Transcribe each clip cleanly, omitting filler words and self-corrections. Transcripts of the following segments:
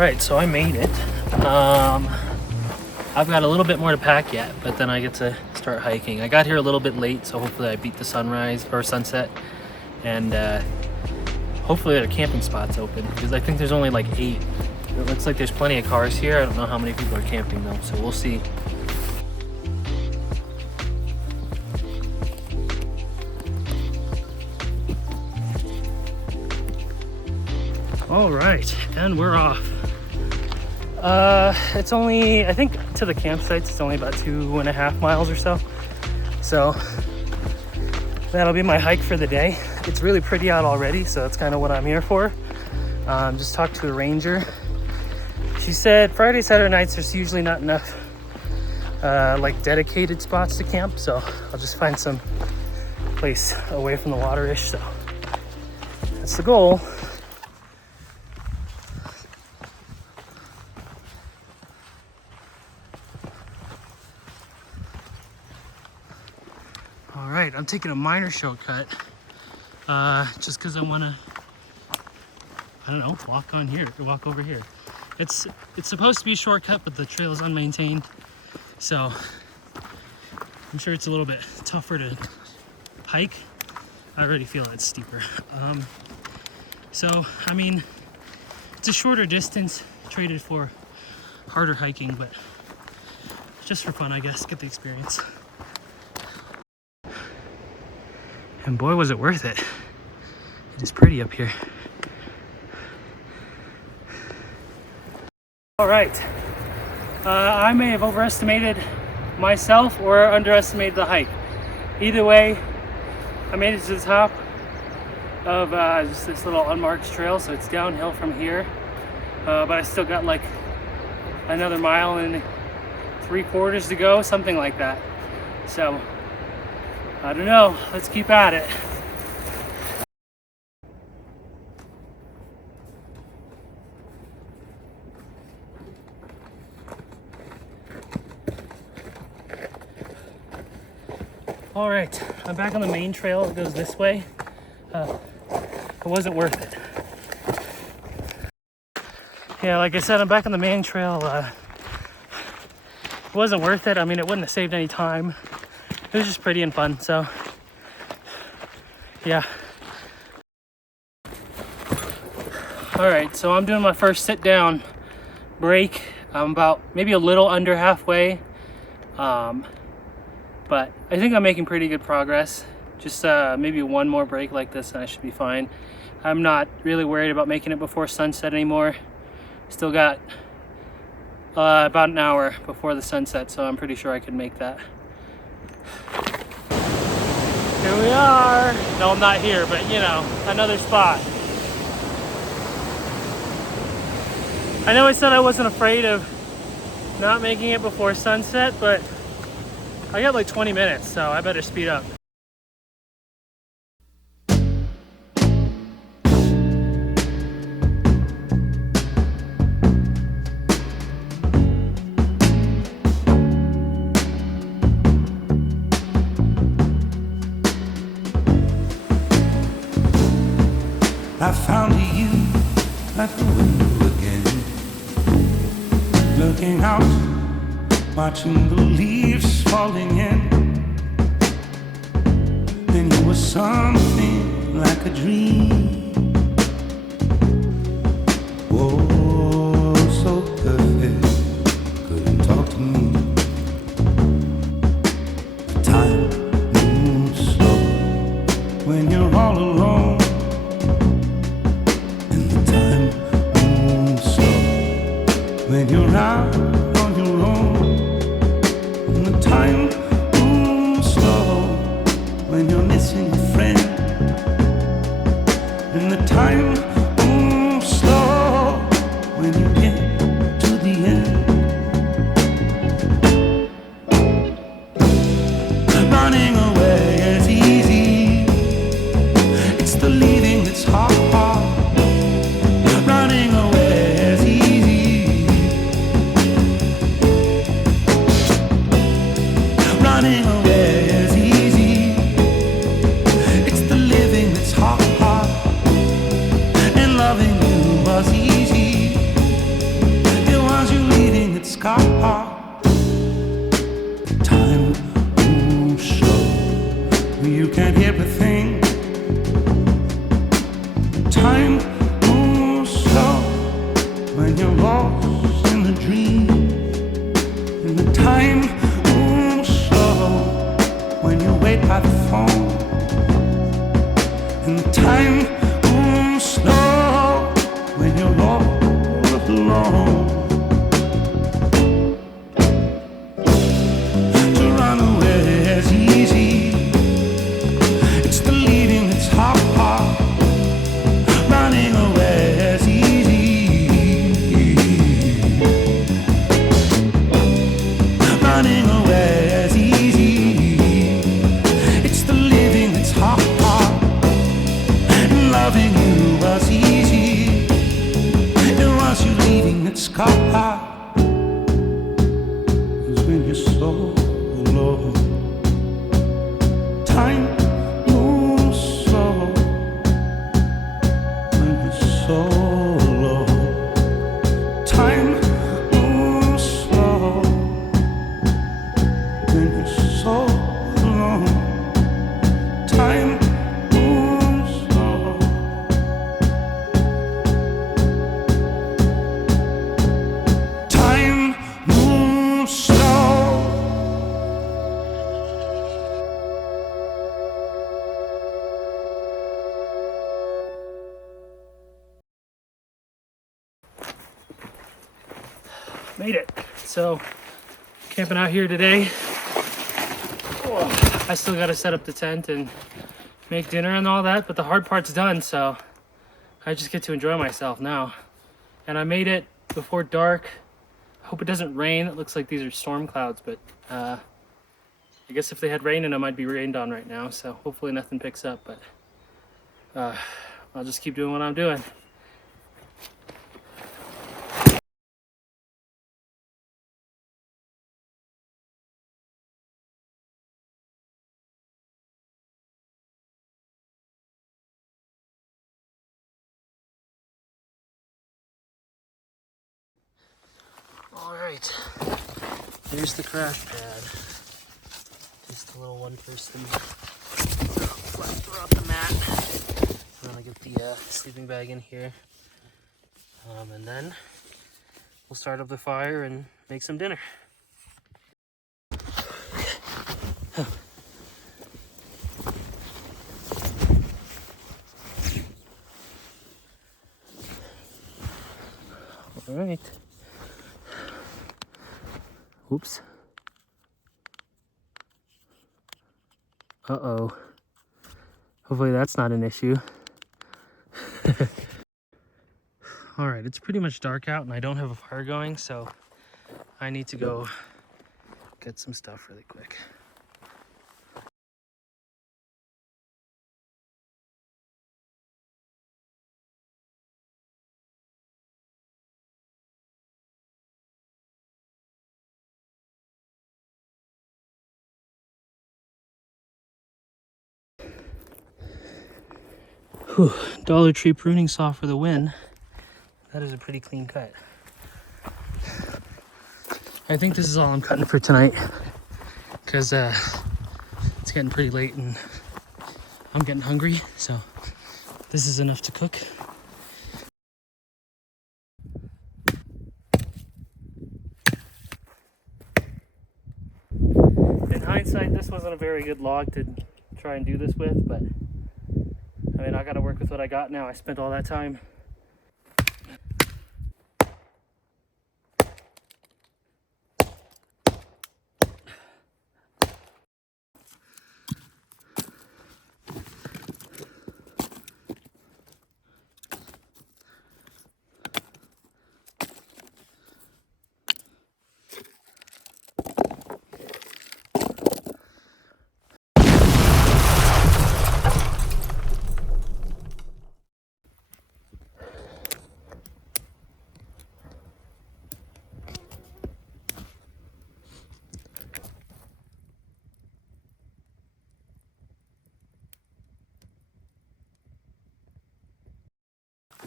right, so I made it. I've got a little bit more to pack yet, but then I get to start hiking. I got here a little bit late, so hopefully I beat the sunrise or sunset, and hopefully there are camping spots open, because I think there's only like 8. It looks like there's plenty of cars here. I don't know how many people are camping though, so we'll see. All right, and we're off. It's only, I think to the campsites, it's only about 2.5 miles or so. So that'll be my hike for the day. It's really pretty out already, so that's kind of what I'm here for. Just talked to a ranger. She said Friday, Saturday nights, there's usually not enough like dedicated spots to camp, so I'll just find some place away from the water-ish. So that's the goal. All right, I'm taking a minor shortcut just because I want to, I don't know, walk over here. It's supposed to be a shortcut, but the trail is unmaintained, so I'm sure it's a little bit tougher to hike. I already feel it's steeper. So, I mean, it's a shorter distance traded for harder hiking, but just for fun, I guess, get the experience. And boy, was it worth it. It is pretty up here. All right. I may have overestimated myself or underestimated the hike. Either way, I made it to the top of just this little unmarked trail, so it's downhill from here. But I still got like another 1.75 miles to go, something like that. So, I don't know, let's keep at it. All right, I'm back on the main trail. It goes this way. It wasn't worth it. Yeah, like I said, I'm back on the main trail. It wasn't worth it. I mean, it wouldn't have saved any time. It was just pretty and fun, so yeah. All right, so I'm doing my first sit down break. I'm about maybe a little under halfway, but I think I'm making pretty good progress. Just maybe one more break like this and I should be fine. I'm not really worried about making it before sunset anymore. Still got about an hour before the sunset, so I'm pretty sure I can make that. Here we are. No, I'm not here, but you know, another spot. I know I said I wasn't afraid of not making it before sunset, but I got like 20 minutes, so I better speed up. I found you at the window again, looking out, watching the leaves falling in. Then you were something like a dream. Oh, so perfect, couldn't talk to me. The time moves slow when you're all alone. When you're out on your own, and the time moves slow when you're missing a friend, and the time moves slow when you get to the end. Running away is easy, it's the leaving that's hard. Running away is easy, And time moves slow when you're all alone. To run away is easy. It's the leaving that's hard. Running away is easy. Running away is easy. It's the living that's hard. And loving you was easy. And once you're leaving, it's hard. 'Cause when you're so alone, time moves slow. When you're so alone, time moves slow. When you're so alone, time moves slow. Time moves slow. Made it. So, camping out here today. I still got to set up the tent and make dinner and all that, but the hard part's done, so I just get to enjoy myself now. And I made it before dark. I hope it doesn't rain. It looks like these are storm clouds, but I guess if they had rain in them, I'd be rained on right now, so hopefully nothing picks up, but I'll just keep doing what I'm doing. All right, here's the crash pad. Just a little one-person. Throw out the mat. And then I get the sleeping bag in here. And then we'll start up the fire and make some dinner. All right. Oops. Uh-oh. Hopefully that's not an issue. All right, it's pretty much dark out and I don't have a fire going, so I need to go get some stuff really quick. Whew, Dollar Tree pruning saw for the win. That is a pretty clean cut. I think this is all I'm cutting for tonight because it's getting pretty late and I'm getting hungry, so this is enough to cook. In hindsight, this wasn't a very good log to try and do this with, but I mean, I gotta work with what I got now. I spent all that time.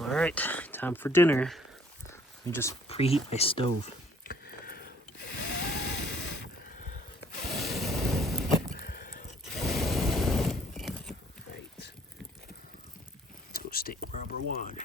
All right, time for dinner. Let me just preheat my stove. Right. Let's go stick rubber one.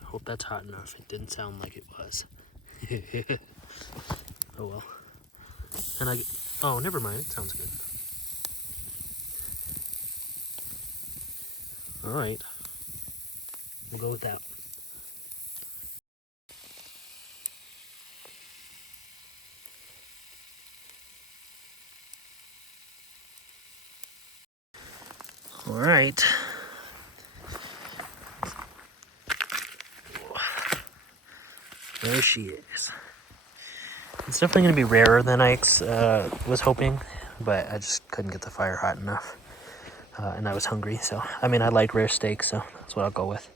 I hope that's hot enough. It didn't sound like it was. Oh well. And oh, never mind. It sounds good. All right, we'll go with that. All right. There she is. It's definitely going to be rarer than I was hoping, but I just couldn't get the fire hot enough. And I was hungry, so I mean, I like rare steak, so that's what I'll go with.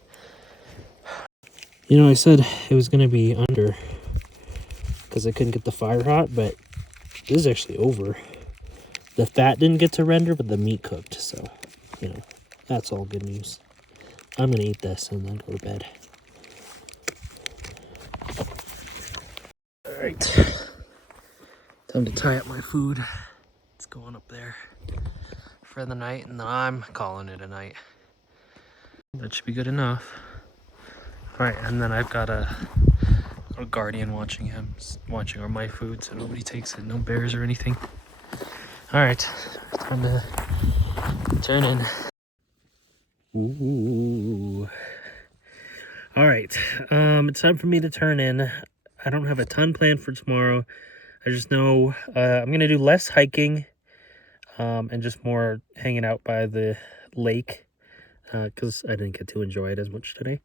You know, I said it was going to be under because I couldn't get the fire hot, but this is actually over. The fat didn't get to render, but the meat cooked, so, you know, that's all good news. I'm going to eat this and then go to bed. All right. Time to tie up my food. It's going up there for the night, and then I'm calling it a night. That should be good enough. All right, and then I've got a guardian watching my food, so nobody takes it, no bears or anything. All right, time to turn in. Ooh. All right, it's time for me to turn in. I don't have a ton planned for tomorrow. I just know I'm gonna do less hiking and just more hanging out by the lake because I didn't get to enjoy it as much today.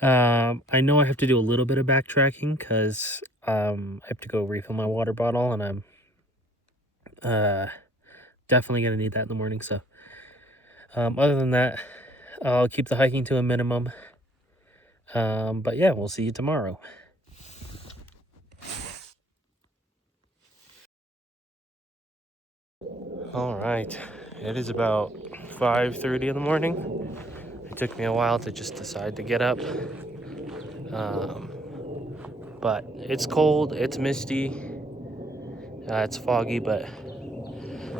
I know I have to do a little bit of backtracking because I have to go refill my water bottle, and I'm definitely gonna need that in the morning. So other than that, I'll keep the hiking to a minimum. But yeah, we'll see you tomorrow. All right, it is about 5:30 in the morning. It took me a while to just decide to get up. But it's cold, it's misty, it's foggy, but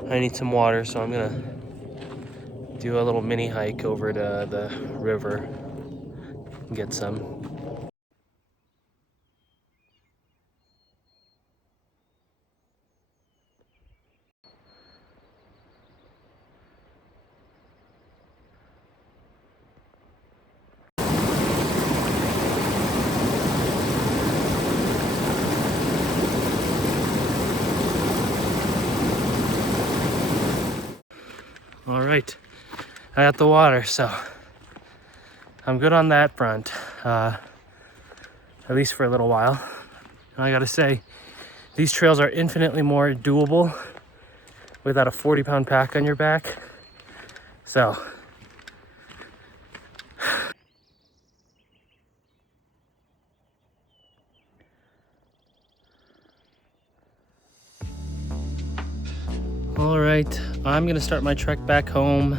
I need some water, so I'm gonna do a little mini hike over to the river and get some. All right, I got the water, so I'm good on that front, at least for a little while. And I gotta say, these trails are infinitely more doable without a 40-pound pack on your back. So, all right, I'm gonna start my trek back home.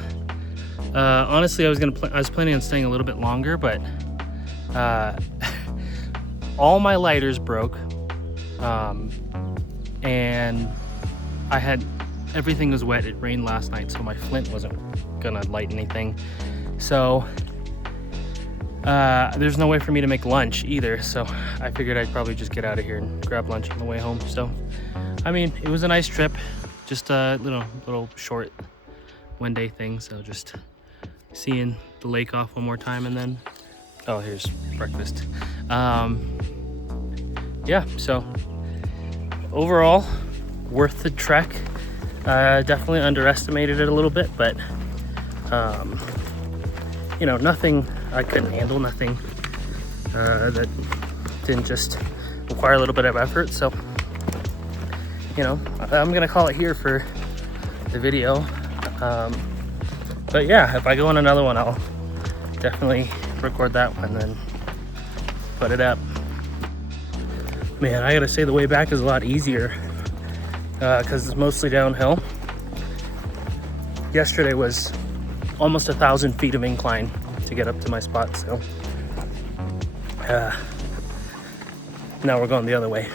Honestly, I was planning on staying a little bit longer, but all my lighters broke, and everything was wet. It rained last night, so my flint wasn't gonna light anything. So there's no way for me to make lunch either. So I figured I'd probably just get out of here and grab lunch on the way home. So, I mean, it was a nice trip, just a little short one-day thing. So just seeing the lake off one more time, and then, oh, here's breakfast. Yeah, so overall, worth the trek. Definitely underestimated it a little bit, but you know, nothing I couldn't handle, nothing that didn't just require a little bit of effort. So, you know, I'm gonna call it here for the video. But yeah, if I go on another one, I'll definitely record that one and put it up. Man, I gotta say the way back is a lot easier because it's mostly downhill. Yesterday was almost 1,000 feet of incline to get up to my spot, so now we're going the other way.